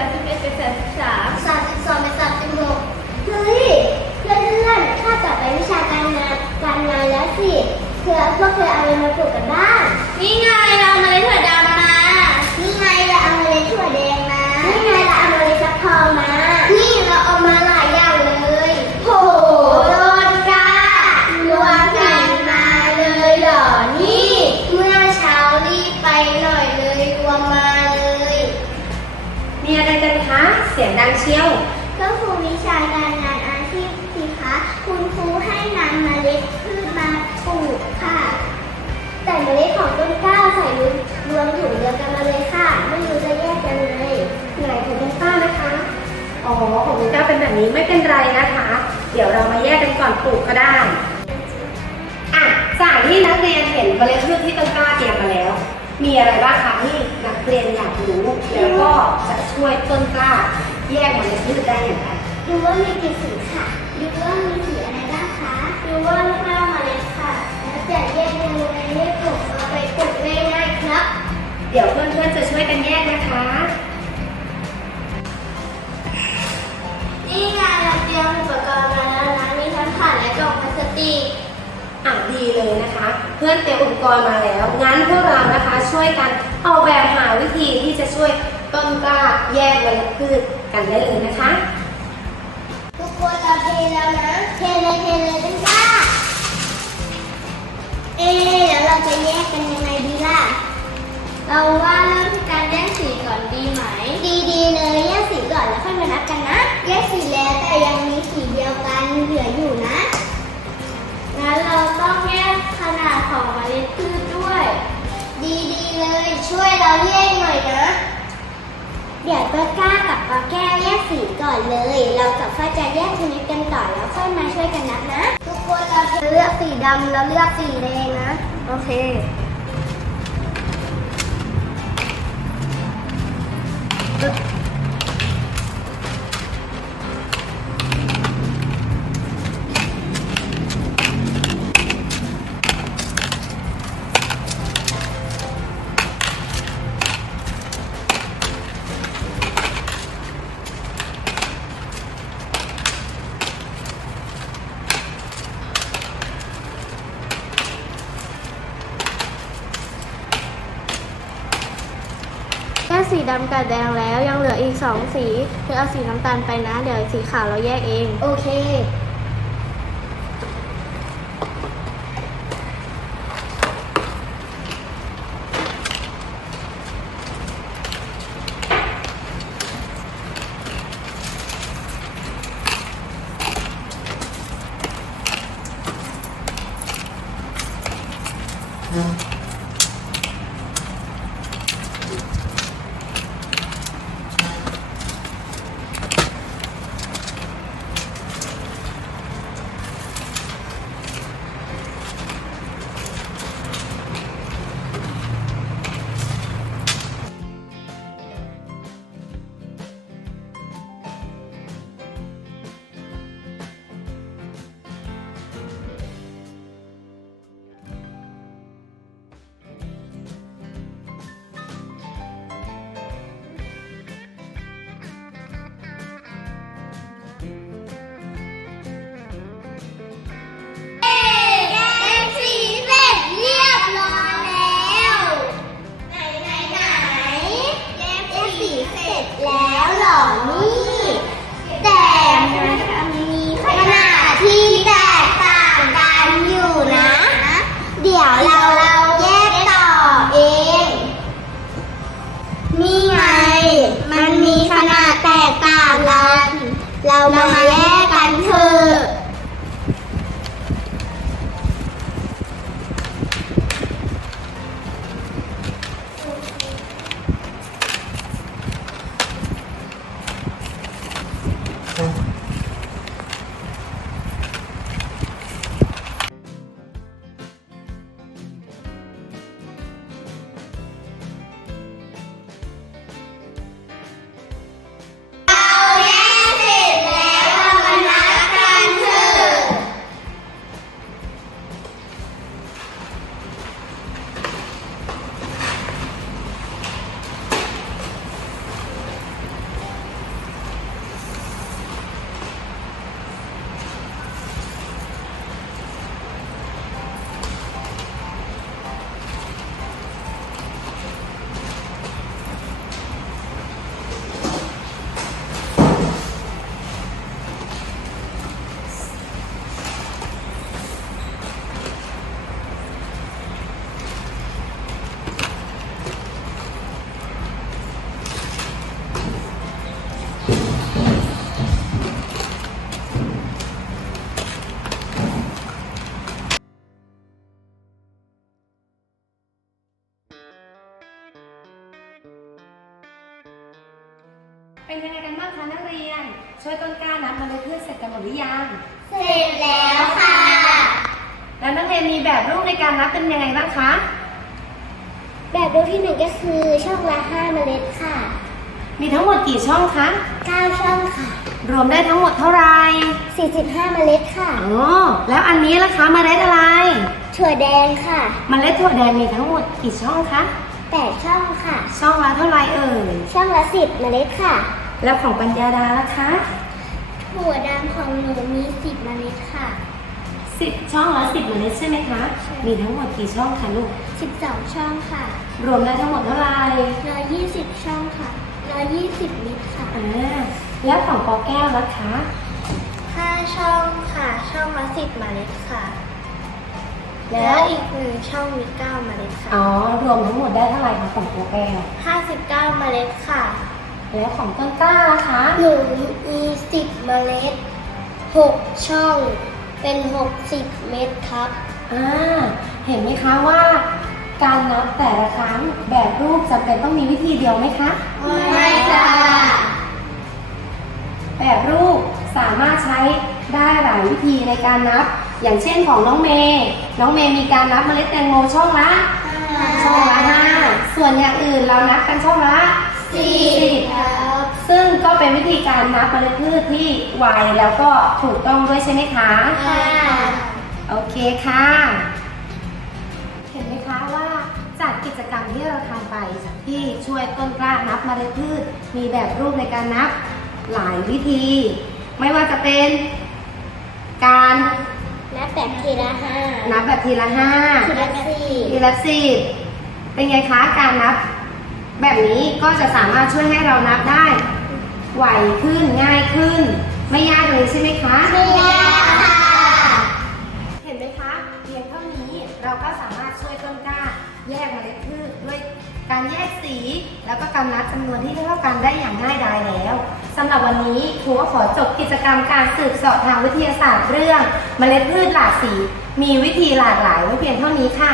ามสิบเอ็ดเป็นสามสิบสามสามสิบสองเป็นสามสิบหกเฮ้ยเพื่อนเพื่อนๆถ้าต่อไปวิชาการงานการงานแล้วสิเธอพวกเธอเอาอะไรมาปลูกกันบ้างนี่ไงเราเอา เสียงดังเชียว ก็ครูวิชาการงานอาชีพสิคะคุณครูให้นำเมล็ดพืชมาปลูกค่ะ แต่เมล็ดของต้นกล้าใส่รวมรวมถุงเดียวกันมาเลยค่ะ ไม่รู้จะแยกกันเลยไหนของคุณป้านะคะ อ๋อของคุณป้าเป็นแบบนี้ไม่เป็นไรนะคะ เดี๋ยวเรามาแยกกันก่อนปลูกก็ได้อะจากที่นักเรียนเห็นเมล็ดพืชที่ต้นกล้าเตรียมมาแล้วมีอะไรบ้างคะที่นักเรียนอยากรู้แล้วก็จะช่วยต้นกล้า แยกเมล็ดพืชได้อย่างไรดูว่ามีกี่สีค่ะ ดูว่ามีสีอะไรบ้างคะ ดูว่าห้าเมล็ดค่ะ แล้วจะแยกยังไงให้ปลูกเอาไปปลูกง่ายๆครับ เดี๋ยวเพื่อนๆจะช่วยกันแยกนะคะ นี่ไงเราเตรียมอุปกรณ์มาแล้วนะ มีทั้งถ่านและกล่องพลาสติกอะดีเลยนะคะ เพื่อนเตรียมอุปกรณ์มาแล้ว งั้นพวกเรานะคะช่วยกันออกแบบหาวิธีที่จะช่วยต้นกล้าแยกเมล็ดพืช กันได้เลยนะคะทุกคนเราเทแล้วนะเทเลยเทเลยเป็นก้าเอ๊ะแล้วเราจะแยกกันยังไงดีล่ะ เราว่าเริ่มที่การแยกสีก่อนดีไหม ดีดีๆเลยแยกสีก่อนแล้วค่อยมานับกันนะ แยกสีแล้วแต่ยังมีสีเดียวกันเหลืออยู่นะงั้นเราต้องแยกขนาดของเมล็ดพืชด้วย ดีดีๆเลยช่วยเราแยกหน่อยนะเดี๋ยวต้นกล้ากับป้าแก้วแยกสีก่อนเลย เรากับฟ้าจะแยกชนิดกันต่อแล้วค่อยมาช่วยกันนับนะ ทุกคนเราจะเลือกสีดำแล้วเลือกสีแดงนะ โอเคแย ดำกับแดงแล้วยังเหลืออีกสองสีเธอเอาสีน้ำตาลไปนะ เดี๋ยวสีขาวเราแยกเอง โอเค Mm-hmm. นี่ไง มันมีขนาดแตกต่างกัน เรามาแลกกันเถอะ เป็นยังไงกันบ้างคะนักเรียน ช่วยต้นกล้านับเมล็ดพืชเสร็จกันหมดหรือยัง เสร็จแล้วค่ะ แล้วนักเรียนมีแบบรูปในการนับเป็นยังไงบ้างคะ แบบรูปที่หนึ่งก็คือช่องละ5เมล็ดค่ะ มีทั้งหมดกี่ช่องคะ 9 ช่องค่ะ รวมได้ทั้งหมดเท่าไหร่45 เมล็ดค่ะ อ๋อแล้วอันนี้ล่ะคะเมล็ดอะไร ถั่วแดงค่ะ เมล็ดถั่วแดงมีทั้งหมดกี่ช่องคะ 8 ช่องค่ะ ช่องละเท่าไหร่เอ่ย ช่องละ 10 เมล็ดค่ะ แล้วของปัญญาดาล่ะคะถั่วดำของหนูมี10เมล็ดค่ะ สิบช่องละสิบเมล็ดใช่ไหมคะมีทั้งหมดกี่ช่องคะลูก12ช่องค่ะรวมได้ทั้งหมดเท่าไหร่120ช่องค่ะ120เมล็ดค่ะอ่าแล้วของปอแก้วล่ะคะ5ช่องค่ะ ช่องละ10เมล็ดค่ะ แล้แล้ววอีกหนึ่งช่องมี9เมล็ดค่ะอ๋อรวมทั้งหมดได้เท่าไหร่คะของปอแก้ว59เมล็ดค่ะ แล้วของต้นกล้าล่ะคะหนูมี10เมล็ด6ช่องเป็น60เม็ดครับ อ่า เห็นไหมคะว่า การนับแต่ละครั้งแบบรูปจำเป็นต้องมีวิธีเดียวไหมคะ ไม่ค่ะ แบบรูปสามารถใช้ได้หลายวิธีในการนับ อย่างเช่นของน้องเมย์น้องเมย์มีการนับเมล็ดแตงโมช่องละ ช่องละห้าส่วนอย่างอื่นเรานับกันช่องละ สี่ครับซึ่งก็เป็นวิธีการนับเมล็ดพืชที่ไวแล้วก็ถูกต้องด้วยใช่ไหมคะค่ะโอเคค่ะ เห็นไหมคะว่าจากกิจกรรมที่เราทำไปที่ช่วยต้นกล้านับเมล็ดพืช มีแบบรูปในการนับหลายวิธี ไม่ว่าจะเป็นการนับแบบทีละห้านับแบบทีละห้าทีละสี่ทีละสิบเป็นไงคะการนับ แบบนี้ก็จะสามารถช่วยให้เรานับได้ไวขึ้นง่ายขึ้น ไม่ยากเลยใช่ไหมคะไม่ยากค่ะเห็นไหมคะเพียงเท่านี้เราก็สามารถช่วยต้นกล้า แยกเมล็ดพืชด้วยการแยกสี แล้วก็กำนับจำนวนที่เท่ากันได้อย่างง่ายดายแล้วสำหรับวันนี้ครูก็ขอจบกิจกรรมการสืบเสอบทางวิทยาศาสตร์เรื่อง เมล็ดพืชหลากสี มีวิธีหลากหลายไว้เพียงเท่านี้ค่ะ